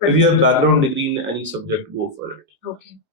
If you have background degree in any subject, go for it. Okay.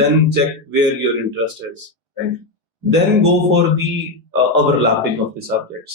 then check where your interest is. Right? Then go for the overlapping of the subjects.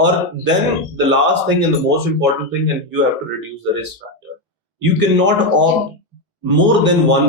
Or then the last thing and the most important thing, and you have to reduce the risk factor. You cannot opt more than one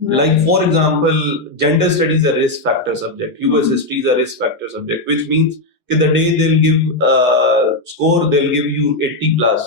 Like for example, gender studies is a risk factor subject, US history is a risk factor subject, which means that the day they'll give score, they'll give you 80 plus,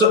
So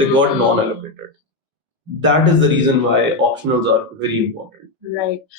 They got non-allocated. That is the reason why optionals are very important. Right.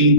3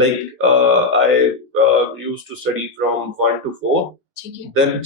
Like I used to study from 1 to 4. Then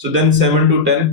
So then 7 to 10,